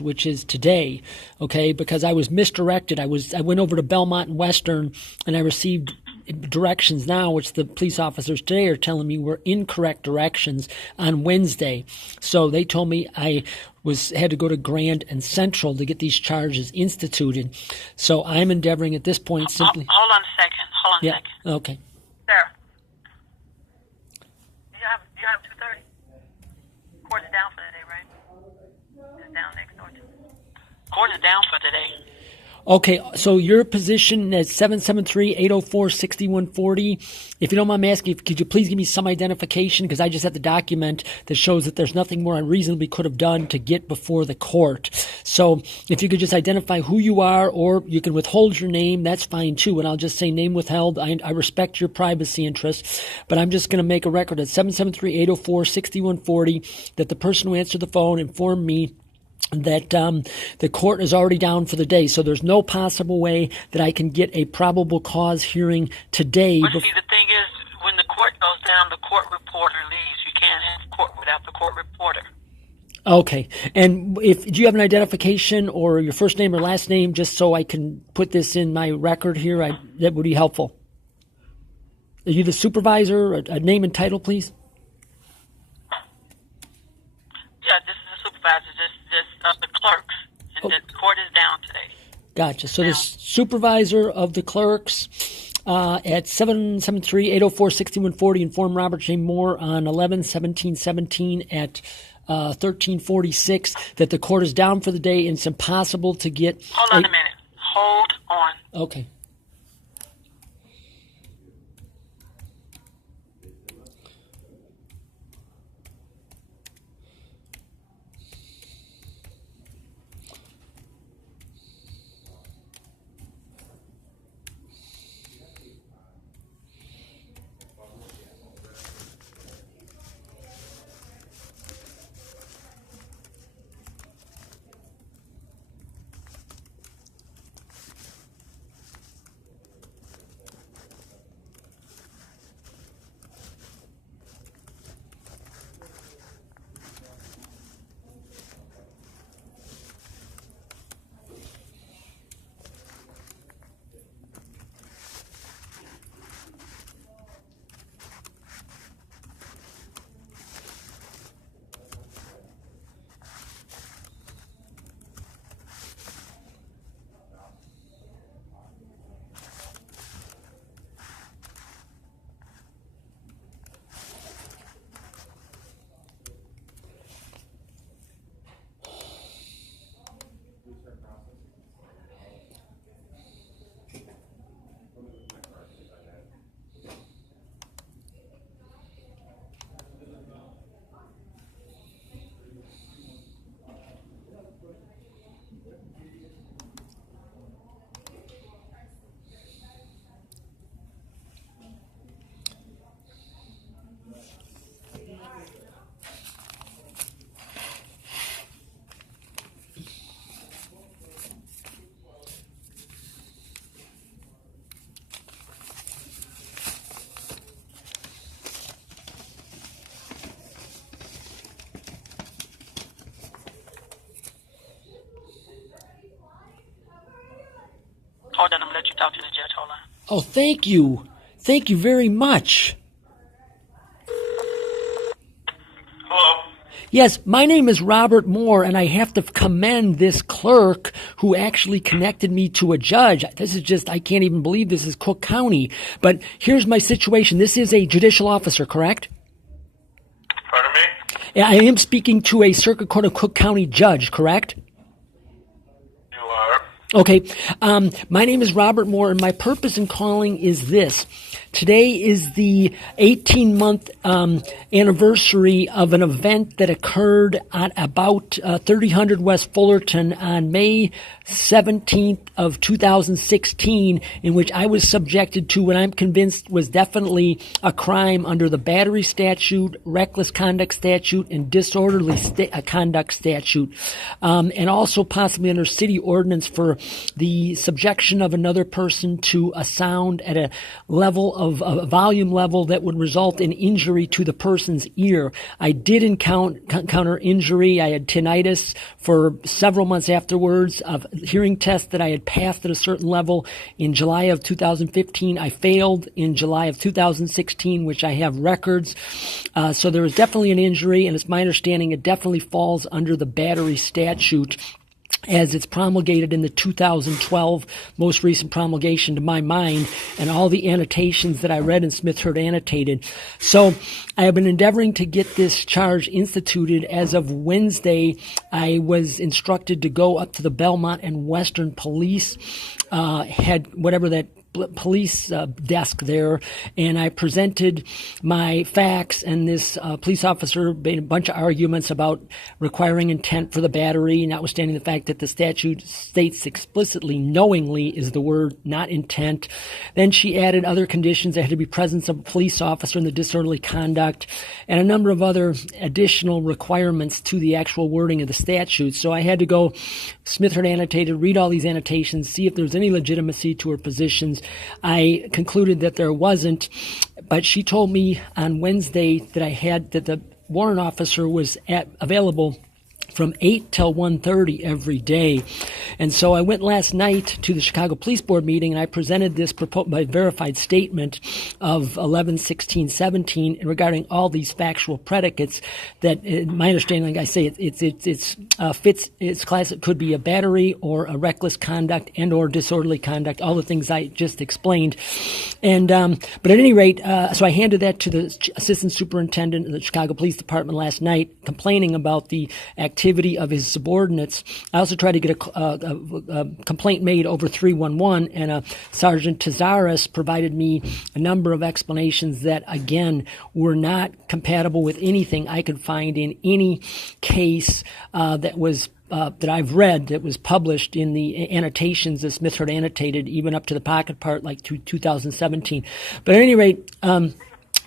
which is today, okay, because I was misdirected. I went over to Belmont and Western, and I received directions now, which the police officers today are telling me were incorrect directions on Wednesday. So they told me I had to go to Grand and Central to get these charges instituted. So I'm endeavoring at this point simply. Hold on a second. Hold on a second. Okay. Sarah, you have 2:30. Court is down for today, right? It's down next door. Court is down for today. Okay, so your position is 773-804-6140. If you don't mind me asking, could you please give me some identification? Because I just have the document that shows that there's nothing more I reasonably could have done to get before the court. So if you could just identify who you are, or you can withhold your name, that's fine too. And I'll just say name withheld. I respect your privacy interests, but I'm just going to make a record at 773-804-6140 that the person who answered the phone informed me that the court is already down for the day, so there's no possible way that I can get a probable cause hearing today. But see, the thing is, when the court goes down, the court reporter leaves. You can't have court without the court reporter. Okay. And do you have an identification or your first name or last name, just so I can put this in my record here? That would be helpful. Are you the supervisor? A name and title, please. Yeah, this is the supervisor. This the clerks. And the court is down today. Gotcha. So the supervisor of the clerks at 773-804-6140 informed Robert J. Moore on 11/17/17 at 1346 that the court is down for the day and it's impossible to get. Hold on a minute. Hold on. Okay. Hold on, I'm going to let you talk to the judge. Hold on. Oh, thank you. Thank you very much. Hello? Yes, my name is Robert Moore, and I have to commend this clerk who actually connected me to a judge. This is just, I can't even believe this is Cook County. But here's my situation. This is a judicial officer, correct? Pardon me? I am speaking to a Circuit Court of Cook County judge, correct? You are. Okay. My name is Robert Moore, and my purpose in calling is this. Today is the 18-month anniversary of an event that occurred at about 3000 West Fullerton on May 17th of 2016, in which I was subjected to what I'm convinced was definitely a crime under the battery statute, reckless conduct statute, and disorderly conduct statute, and also possibly under city ordinance for the subjection of another person to a sound at a level of a volume level that would result in injury to the person's ear. I did encounter injury. I had tinnitus for several months afterwards of hearing tests that I had passed at a certain level. In July of 2015, I failed. In July of 2016, which I have records. So there was definitely an injury, and it's my understanding it definitely falls under the battery statute as it's promulgated in the 2012 most recent promulgation to my mind, and all the annotations that I read in Smith Hurd Annotated. So I have been endeavoring to get this charge instituted. As of Wednesday, I was instructed to go up to the Belmont and Western Police head, whatever that police desk there, and I presented my facts, and this police officer made a bunch of arguments about requiring intent for the battery, notwithstanding the fact that the statute states explicitly knowingly is the word, not intent. Then she added other conditions. There had to be presence of a police officer in the disorderly conduct, and a number of other additional requirements to the actual wording of the statute. So I had to go Smith Hurd Annotated, read all these annotations, see if there's any legitimacy to her positions. I concluded that there wasn't, but she told me on Wednesday that the warrant officer was available from 8 till 1:30 every day. And so I went last night to the Chicago Police Board meeting, and I presented this my verified statement of 11/16/17 regarding all these factual predicates that, in my understanding, like I say, its class. It could be a battery or a reckless conduct and or disorderly conduct, all the things I just explained. And but at any rate, so I handed that to the assistant superintendent of the Chicago Police Department last night, complaining about the activity of his subordinates. I also tried to get a complaint made over 311, and Sergeant Tazaris provided me a number of explanations that, again, were not compatible with anything I could find in any case that I've read that was published in the annotations of Smith Hurd Annotated, even up to the pocket part, like 2017. But at any rate,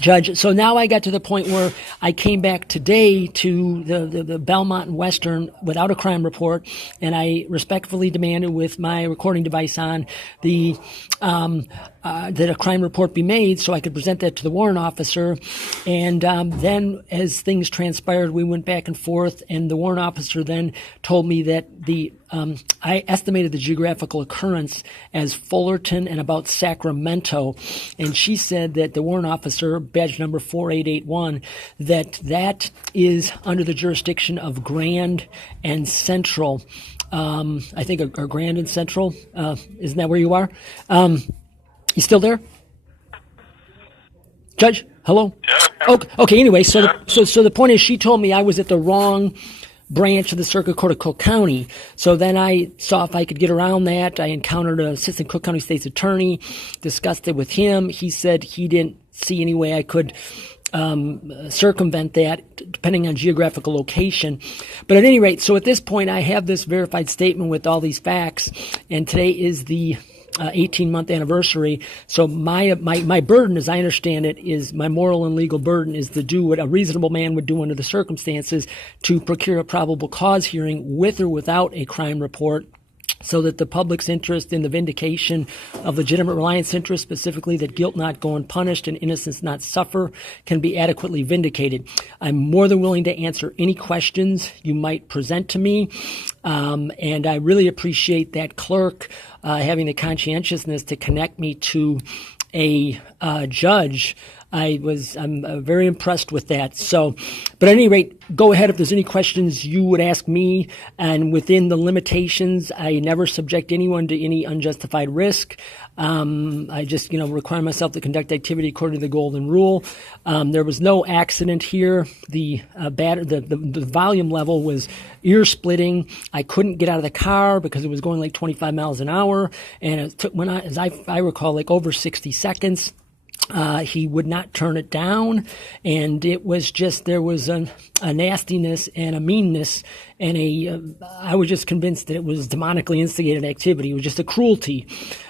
Judge, so now I got to the point where I came back today to the Belmont and Western without a crime report, and I respectfully demanded with my recording device on that a crime report be made so I could present that to the warrant officer. And then as things transpired, we went back and forth, and the warrant officer then told me that I estimated the geographical occurrence as Fullerton and about Sacramento, and she said that the warrant officer, badge number 4881, that is under the jurisdiction of Grand and Central. I think or Grand and Central. Isn't that where you are? You still there? Judge? Hello? Yeah. Okay, anyway, so the point is she told me I was at the wrong branch of the Circuit Court of Cook County. So then I saw if I could get around that. I encountered an assistant Cook County State's attorney, discussed it with him. He said he didn't see any way I could circumvent that, depending on geographical location. But at any rate, so at this point, I have this verified statement with all these facts, and today is the 18-month anniversary. So my burden, as I understand it, is my moral and legal burden is to do what a reasonable man would do under the circumstances, to procure a probable cause hearing with or without a crime report, so that the public's interest in the vindication of legitimate reliance interest, specifically that guilt not go unpunished and innocence not suffer, can be adequately vindicated. I'm more than willing to answer any questions you might present to me, and I really appreciate that clerk having the conscientiousness to connect me to a judge. I'm very impressed with that. So, but at any rate, go ahead if there's any questions you would ask me. And within the limitations, I never subject anyone to any unjustified risk. I just, require myself to conduct activity according to the golden rule. There was no accident here. The volume level was ear splitting. I couldn't get out of the car because it was going like 25 miles an hour. And it took, as I recall, like over 60 seconds. He would not turn it down, and it was just, there was a nastiness and a meanness and I was just convinced that it was demonically instigated activity. It was just a cruelty.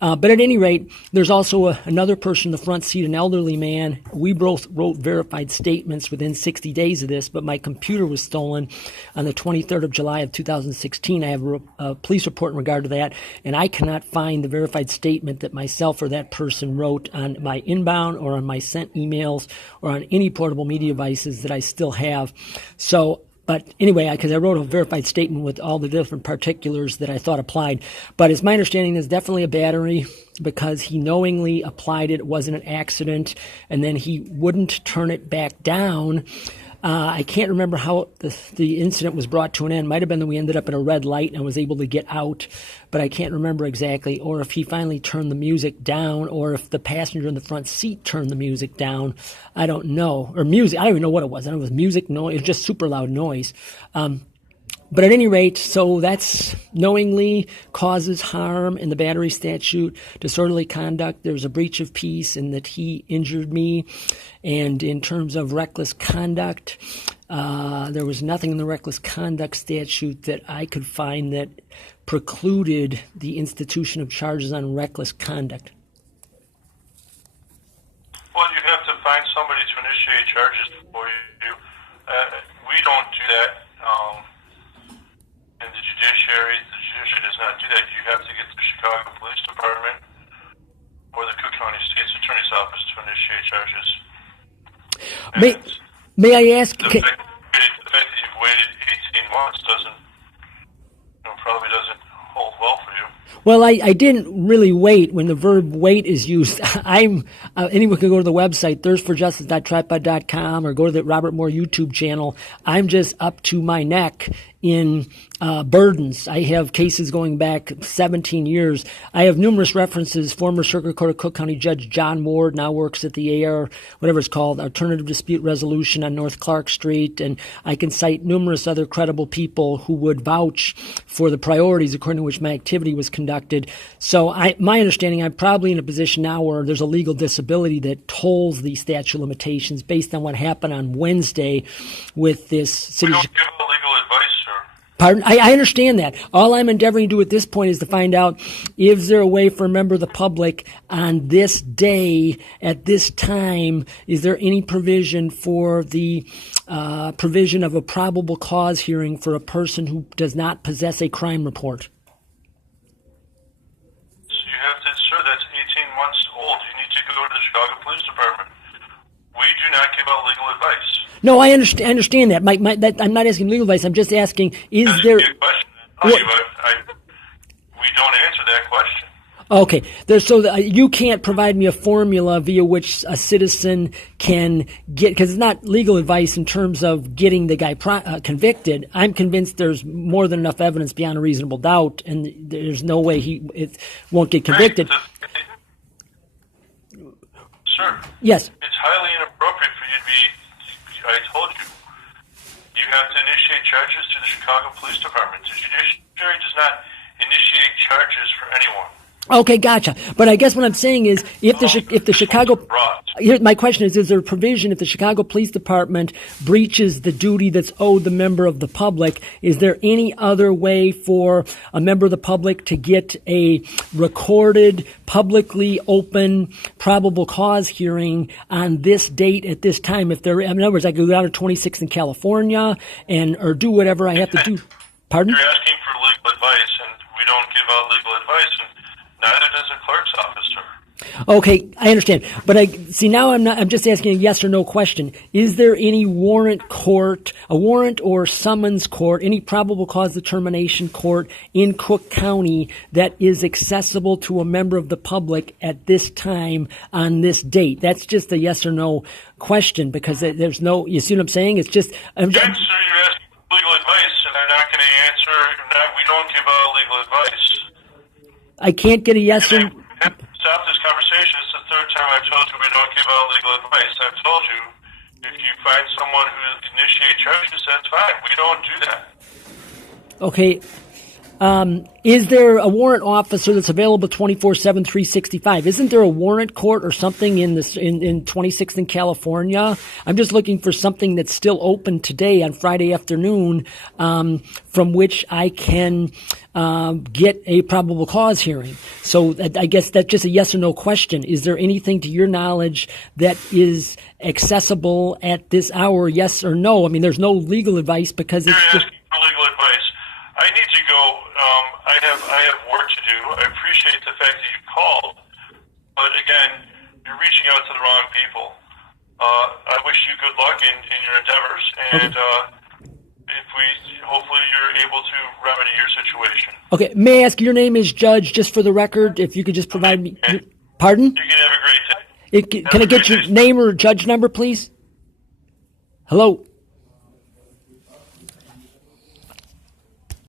But at any rate, there's also another person in the front seat, an elderly man. We both wrote verified statements within 60 days of this, but my computer was stolen on the 23rd of July of 2016. I have a police report in regard to that, and I cannot find the verified statement that myself or that person wrote on my inbound or on my sent emails or on any portable media devices that I still have. So, but anyway, because I wrote a verified statement with all the different particulars that I thought applied. But it's my understanding there's definitely a battery because he knowingly applied it. It wasn't an accident. And then he wouldn't turn it back down. I can't remember how the incident was brought to an end. Might have been that we ended up at a red light and I was able to get out, but I can't remember exactly. Or if he finally turned the music down, or if the passenger in the front seat turned the music down. I don't know. Or music. I don't even know what it was. I don't know if it was music, noise. It was just super loud noise. But at any rate, so that's knowingly causes harm in the battery statute, disorderly conduct. There's a breach of peace in that he injured me. And in terms of reckless conduct, there was nothing in the reckless conduct statute that I could find that precluded the institution of charges on reckless conduct. Well, you have to find somebody to initiate charges for you. We don't do that. In the judiciary does not do that. You have to get the Chicago Police Department or the Cook County State's Attorney's Office to initiate charges. May I ask? The fact that you've waited 18 months probably doesn't hold well for you. Well, I didn't really wait when the verb wait is used. Anyone can go to the website, thirstforjustice.tripod.com, or go to the Robert Moore YouTube channel. I'm just up to my neck in burdens. I have cases going back 17 years. I have numerous references. Former Circuit Court of Cook County Judge John Ward now works at the AR, whatever it's called, Alternative Dispute Resolution on North Clark Street. And I can cite numerous other credible people who would vouch for the priorities according to which my activity was conducted. So my understanding, I'm probably in a position now where there's a legal disability that tolls the statute of limitations based on what happened on Wednesday with this city. We don't give legal advice, sir. Pardon? I understand that. All I'm endeavoring to do at this point is to find out, is there a way for a member of the public on this day, at this time, is there any provision for the provision of a probable cause hearing for a person who does not possess a crime report? So you have to, sir, that's 18 months old. You need to go to the Chicago Police Department. We do not give out legal advice. No, I understand that. I'm not asking legal advice. I'm just asking, is there... That's a question. We don't answer that question. Okay. You can't provide me a formula via which a citizen can get, because it's not legal advice in terms of getting the guy convicted. I'm convinced there's more than enough evidence beyond a reasonable doubt, and there's no way it won't get convicted. Sir. Yes. It's highly inappropriate for you to be... I told you. You have to initiate charges to the Chicago Police Department. The judiciary does not initiate charges for anyone. Okay, gotcha. But I guess what I'm saying is, if the Chicago... My question is there a provision if the Chicago Police Department breaches the duty that's owed the member of the public, is there any other way for a member of the public to get a recorded, publicly open, probable cause hearing on this date at this time? If there, in other words, I could go down to 26th in California or do whatever I have to do. Pardon? You're asking for legal advice, and we don't give out legal advice, and neither does the clerk's office, sir. Okay, I understand. But I'm just asking a yes or no question. Is there any warrant or summons court, any probable cause determination court in Cook County that is accessible to a member of the public at this time on this date? That's just a yes or no question, because there's no, you see what I'm saying? It's just... Yes, sir, you're asking for legal advice, and I'm not going to answer. We don't give out legal advice. I can't get a yes or... Stop this conversation. It's the third time I've told you we don't give out legal advice. I've told you if you find someone who initiates charges, that's fine. We don't do that. Okay. Is there a warrant officer that's available 24/7, 365? Isn't there a warrant court or something in 26th in California? I'm just looking for something that's still open today on Friday afternoon, from which I can get a probable cause hearing. So I guess that's just a yes or no question. Is there anything to your knowledge that is accessible at this hour? Yes or no? I mean, there's no legal advice because You're it's just. asking for legal advice. I need to go. I have work to do. I appreciate the fact that you called, but again, you're reaching out to the wrong people. I wish you good luck in your endeavors, and hopefully you're able to remedy your situation. Okay, may I ask, your name is Judge, just for the record, if you could just provide me. Pardon? You can have a great day. Can I get your name or judge number, please? Hello?